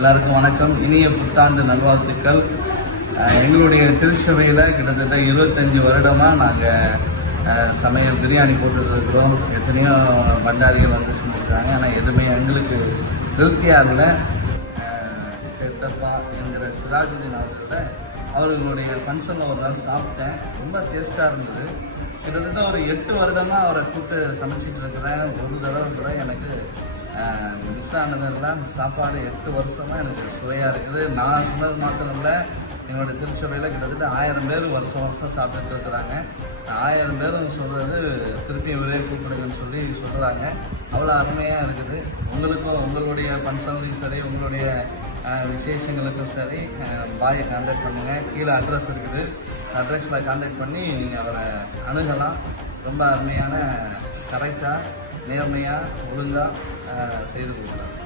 எல்லாருக்கும் வணக்கம். இனிய புத்தாண்டு நல்வாழ்த்துக்கள். எங்களுடைய திருச்சபையில் கிட்டத்தட்ட 25 வருடமாக நாங்கள் சமையல் பிரியாணி போட்டுருக்கிறோம். எத்தனையோ பண்டாரிகள் வந்து செஞ்சுருக்காங்க. ஆனால் எதுவுமே எங்களுக்கு திருப்தியாக இல்லை. சேத்தப்பா என்கிற சிராஜுதீன் அவர்களுடைய ஃபங்க்ஷனில் ஒரு நாள் சாப்பிட்டேன். ரொம்ப டேஸ்ட்டாக இருந்தது. கிட்டத்தட்ட ஒரு 8 வருடமாக அவரை கூப்பிட்டு சமைச்சிட்டு இருக்கிறேன். ஒரு தடவை கூட எனக்கு மிஸ் ஆனதெல்லாம் சாப்பாடு 8 வருஷமாக எனக்கு சுவையாக இருக்குது. நான் சொன்னது மாத்திரம் இல்லை, எங்களுடைய திருச்சபையில் கிட்டத்தட்ட 1000 பேர் வருஷம் சாப்பிட்டுட்டு இருக்கிறாங்க. 1000 பேரும் சொல்கிறது திருப்பி இவரே கூப்பிடுங்கன்னு சொல்லி சொல்கிறாங்க. அவ்வளோ அருமையாக இருக்குது. உங்களுக்கும் உங்களுடைய ஃபங்க்ஷன்லையும் சரி, உங்களுடைய விசேஷங்களுக்கும் சரி, பாயை கான்டாக்ட் பண்ணுங்கள். கீழே அட்ரஸ் இருக்குது. அட்ரஸில் கான்டாக்ட் பண்ணி நீங்கள் அவரை அணுகலாம். ரொம்ப அருமையான, கரெக்டாக, நேர்மையாக, ஒழுங்காக செய்து கொடுக்குறாங்க.